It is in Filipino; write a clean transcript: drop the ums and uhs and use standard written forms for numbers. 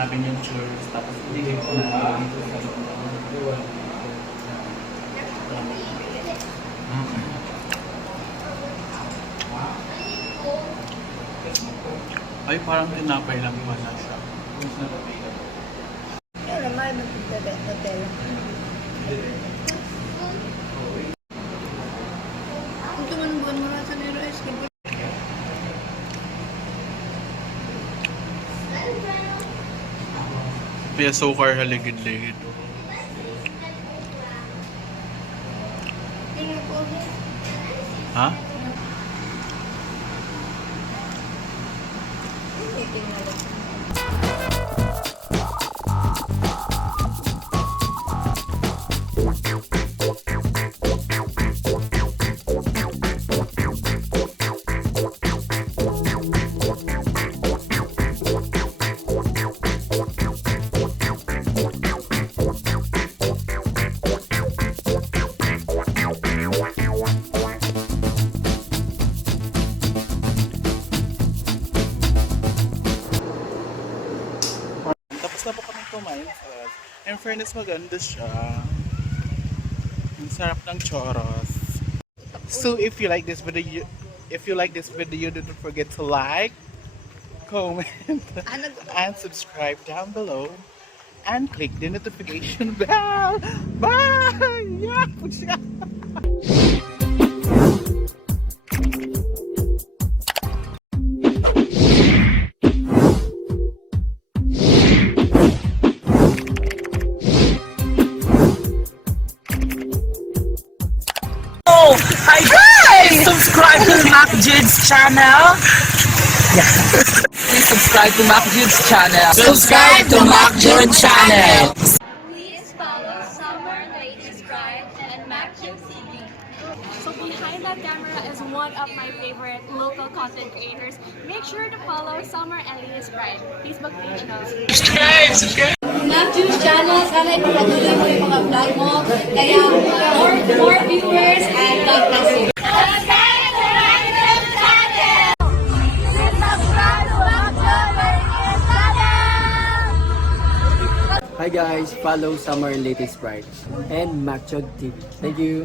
namin yung churros, tapos ibigay ko namin dito sa loob. Ay, parang tinapay lang pala siya. Ano naman, magpipebet-hotel. Ito man buwan mo sa Nero Escape. Kaya sukar haligid-ligid. Ha? Tapos na po kami kumain. In fairness, maganda siya. Ang sarap ng choros. So if you like this video, don't forget to like, comment, and subscribe down below. And click the notification bell. Bye! Yeah! Hi guys! Subscribe to Mac Jude's channel. Please subscribe to Mac Jude's channel. Subscribe to Mac Jude channel. Please follow Summer, Ladies Bride, and Mac Jim TV. So behind that camera is one of my favorite local content creators. Make sure to follow Summer and Ladies Bride. Facebook page na. Subscribe! Mac Jude's channel, sana ipagpatuloy mo yung mga vlog mo. Kaya more viewers and God bless you. Hi guys, follow Summer Latest Bride and MacJud TV. Thank you.